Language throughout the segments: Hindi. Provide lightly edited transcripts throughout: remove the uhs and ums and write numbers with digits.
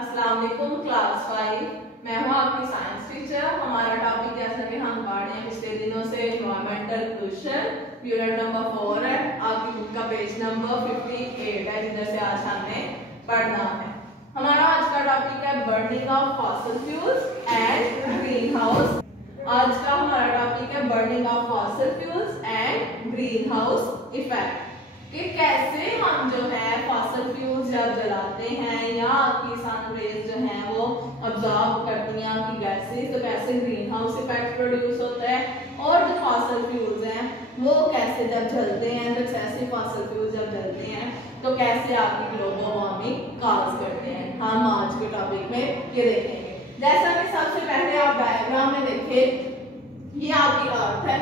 अस्सलाम वालेकुम क्लास 5। मैं हूं आपकी साइंस टीचर। हमारा टॉपिक जैसा कि हम पढ़ रहे हैं पिछले दिनों से एनवायरमेंटल पोल्यूशन यूनिट नंबर 4 है। आपकी बुक का पेज नंबर 58 है जिधर से आज हमने पढ़ना है। हमारा आज का टॉपिक है burning of fossil fuels and green house. आज का हमारा टॉपिक है burning of fossil fuels and green house effect, कि कैसे हम जो है फॉसिल फ्यूल्स जब जलाते हैं या आपकी सन रेज जो है वो अब्जॉर्ब करती हैं आपकी गैसेस, तो कैसे ग्रीन हाउस इफेक्ट प्रोड्यूस होता है। और जो फॉसिल फ्यूल्स हैं वो कैसे जब जलते हैं, जब ऐसे फॉसिल फ्यूल्स जब जलते हैं तो कैसे आपकी ग्लोबल वार्मिंग कॉज करते हैं, हम आज के टॉपिक में ये देखेंगे। जैसा कि सबसे पहले आप डायग्राम में देखें, ये आपकी अर्थ है,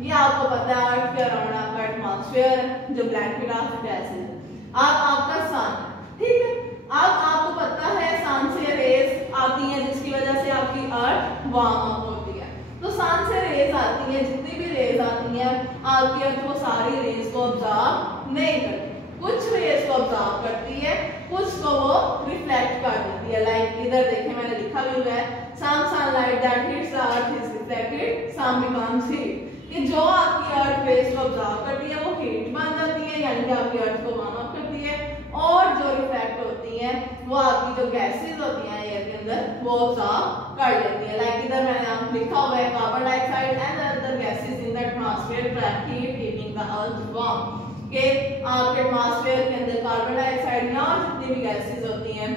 ये आपको पता है अर्थ के अराउंड आपका एटमॉस्फेयर जो ब्लैंकेट ऑफ गैसेस है। आपका सन, ठीक है, आपको पता है सन से रेज आती हैं जिसकी वजह से आपकी अर्थ वार्म अप होती है। तो सन से रेज आती है, जितनी भी रेज आती हैं आपकी अर्थ वो सारी रेज को ऑब्जॉर्ब नहीं करती। कुछ रेज को ऑब्जॉर्ब करती है, कुछ को वो रिफ्लेक्ट कर देती है। लाइक इधर देखें मैंने लिखा भी हुआ है, some sunlight that hits the earth is reflected, some becomes heat. कि जो आपकी अर्थ रेज को ऑब्जॉर्ब करती है वो हीट बन जाती है, यानी कि आपकी अर्थ को वार्म अप करती है। और जो रिफ्लेक्ट होती है वो आपकी जो गैसेस होती हैं एयर के अंदर वो ऑब्जॉर्ब कर लेती है। लाइक इधर मैंने आप लिखा हुआ है carbon dioxide and other gases in the atmosphere trap heat keeping the earth warm. के आपके एटमॉस्फेयर के अंदर कार्बन डाइऑक्साइड या जितनी भी गैसेस होती हैं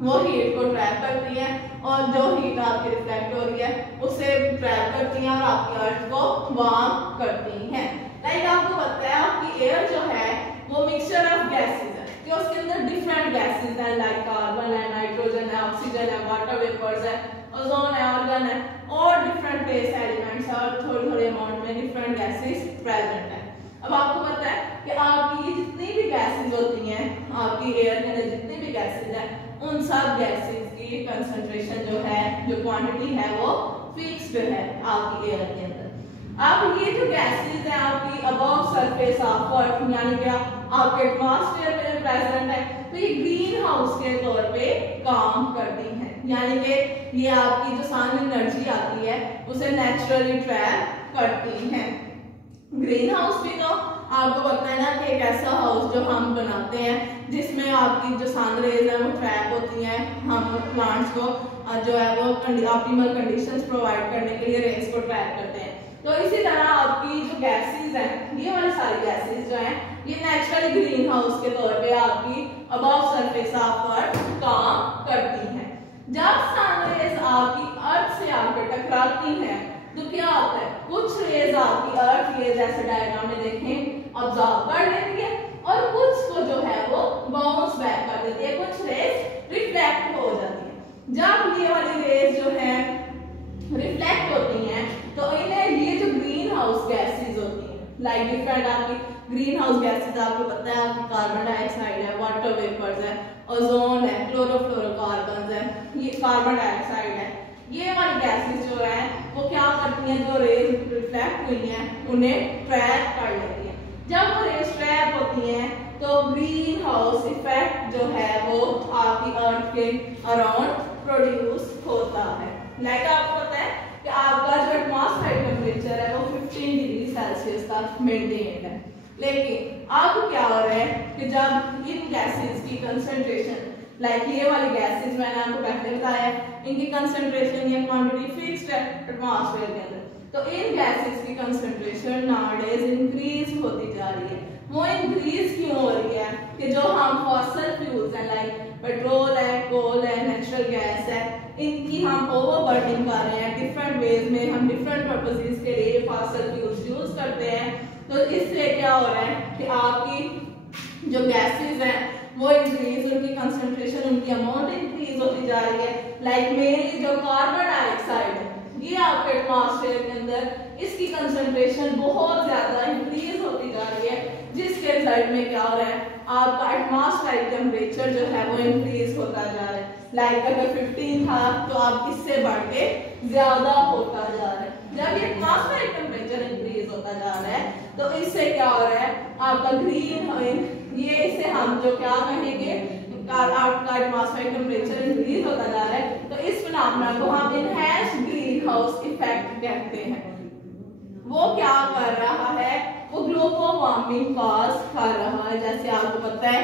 वो हीट को ट्रैप करती है, और जो हीट आपकी रिफ्लेक्ट हो रही है उसे ट्रैप करती हैं और आपकी अर्थ को वार्म करती हैं। लाइक आपको पता है आपकी एयर जो है वो मिक्सचर ऑफ गैसेस है, कि उसके अंदर डिफरेंट गैसेस हैं, लाइक कार्बन है, नाइट्रोजन है, ऑक्सीजन है, वाटर वेपर्स है, ओजोन है, आर्गन है, और डिफरेंट ट्रेस एलिमेंट्स और थोड़ी अमाउंट में डिफरेंट गैसेस प्रेजेंट है। अब आपको पता है कि आपकी जितनी भी गैसेस होती हैं, आपकी एयर के अंदर जितनी भी गैसेस हैं, उन सब गैसेस की कंसंट्रेशन जो है, जो क्वांटिटी है वो फिक्स्ड है आपकी एयर के अंदर। अब ये जो गैसेस हैं आपकी अबव सरफेस ऑफ अर्थ, यानी कि आपके एटमॉस्फेयर में प्रेजेंट है, तो ये ग्रीन हाउस के तौर पे काम करती हैं, यानी कि ये आपकी जो सन एनर्जी आती है उसे नेचुरली ट्रैप करती हैं। ग्रीन हाउस भी तो आपको पता है ना कि एक ऐसा हाउस जो हम बनाते हैं जिसमें आपकी जो सन रेज है वो ट्रैप होती हैं, हम प्लांट्स को जो है वो ऑप्टिमल कंडीशंस प्रोवाइड करने के लिए रेज को ट्रैप करते हैं। तो इसी तरह आपकी जो गैसेस हैं, ये वाली सारी गैसेस जो हैं ये नेचुरली ग्रीन हाउस के तौर पे आपकी अबव सरफेस ऑफ अर्थ काम करती हैं। जब सन रेज आपकी अर्थ से आकर टकराती हैं तो क्या होता है, कुछ रेज आपकी अर्थ ये जैसे डायग्राम में देखें ऑब्जॉर्ब कर लेती है और कुछ को जो है वो बाउंस बैक कर देती है, कुछ रेज रिफ्लेक्ट हो जाती है। जब ये वाली रेज जो है रिफ्लेक्ट होती हैं तो इन्हें ये जो ग्रीन हाउस गैसेस होती हैं, लाइक डिफरेंट आपकी ग्रीन हाउस गैसेस आपको पता है आपकी कार्बन डाइऑक्साइड है, वाटर वेपर्स है, ओजोन है, क्लोरोफ्लोरोकार्बन्स है, ये कार्बन डाइऑक्साइड है, ये वाली गैसेस जो है वो क्या करती हैं, जो रेज रिफ्लेक्ट हुई हैं उन्हें ट्रैप कर लेती हैं। जब वो रेज ट्रैप होती हैं तो ग्रीन हाउस इफेक्ट जो है वो आपकी अर्थ के अराउंड प्रोड्यूस होता है। लाइक आपको पता है कि आपका जो एटमॉस्फेरिक टेम्परेचर है वो 15 डिग्री सेल्सियस तक मेंटेन्ड है, लेकिन अब क्या हो रहा है कि जब इन गैसेस की कंसंट्रेशन, लाइक ये वाली गैसेस मैंने आपको पहले बताया इनकी कंसंट्रेशन या क्वांटिटी फिक्स्ड है एटमॉस्फेयर के अंदर, तो इन गैसेस की कंसंट्रेशन नाउअडेज इंक्रीज होती जा रही है। वो इंक्रीज क्यों हो रही है कि जो हम फॉसिल फ्यूल्स हैं, लाइक पेट्रोल है, कोल है, नेचुरल गैस है, इनकी हम ओवर बर्निंग कर रहे हैं डिफरेंट वेज में, हम डिफरेंट पर्पसेस के लिए फॉसिल फ्यूल्स यूज करते हैं। तो इससे क्या हो रहा है कि आपकी जो गैसेस हैं वो इंक्रीज, उनकी कंसंट्रेशन, उनकी अमाउंट इंक्रीज होती जा रही है। लाइक मेनली जो कार्बन डाइऑक्साइड है ये आपके एटमॉस्फेयर के अंदर इसकी कंसंट्रेशन बहुत ज्यादा इंक्रीज होती जा रही है, जिसके रिजल्ट में क्या हो रहा है आपका एटमॉस्फेरिक टेम्परेचर जो है वो इंक्रीज होता जा रहा है। लाइक अगर 15 था तो आप इससे बढ़ के ज्यादा होता जा रहा है। जब ये एटमॉस्फेरिक टेम्परेचर इंक्रीज होता जा रहा है तो इससे क्या हो रहा है आपका ग्रीन, ये इसे हम जो क्या कहेंगे आपका एटमॉस्फेरिक टेम्परेचर इंक्रीज होता जा रहा है, तो इस फिनोमेना को हम इनहैंस्ड ग्रीन हाउस इफेक्ट कहते हैं। वो क्या कर रहा है, वो ग्लोबल वार्मिंग कॉज कर रहा है। जैसे आपको पता है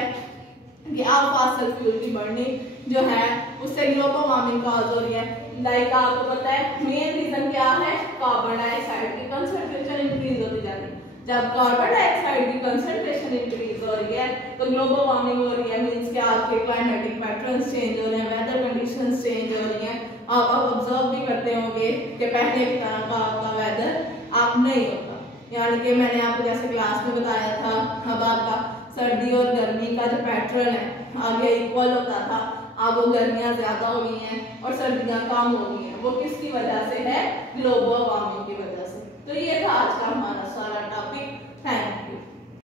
कि आप फॉसिल फ्यूल की बर्निंग जो है उससे ग्लोबल वार्मिंग कॉज हो रही है। लाइक आपको पता है मेन रीजन क्या है, कार्बन डाइऑक्साइड की कंसंट्रेशन इंक्रीज होती जा रही है। जब कार्बन डाइऑक्साइड की कंसंट्रेशन इंक्रीज हो रही है तो ग्लोबल वार्मिंग हो रही है, मींस कि आपके क्लाइमेटिक पैटर्न्स चेंज हो रहे हैं, वेदर कंडीशंस चेंज हो रही हैं। आप ऑब्जर्व भी करते होंगे कि पहले की तरह का आपका वेदर आप नहीं होता, यानी कि मैंने आपको जैसे क्लास में बताया था, अब आपका सर्दी और गर्मी का जो पैटर्न है आगे इक्वल होता था, अब वो गर्मियां ज्यादा हो गई हैं और सर्दियां कम हो गई हैं। वो किसकी वजह से है, ग्लोबल वार्मिंग की वजह से। तो ये था आज का हमारा सारा टॉपिक। Thank you.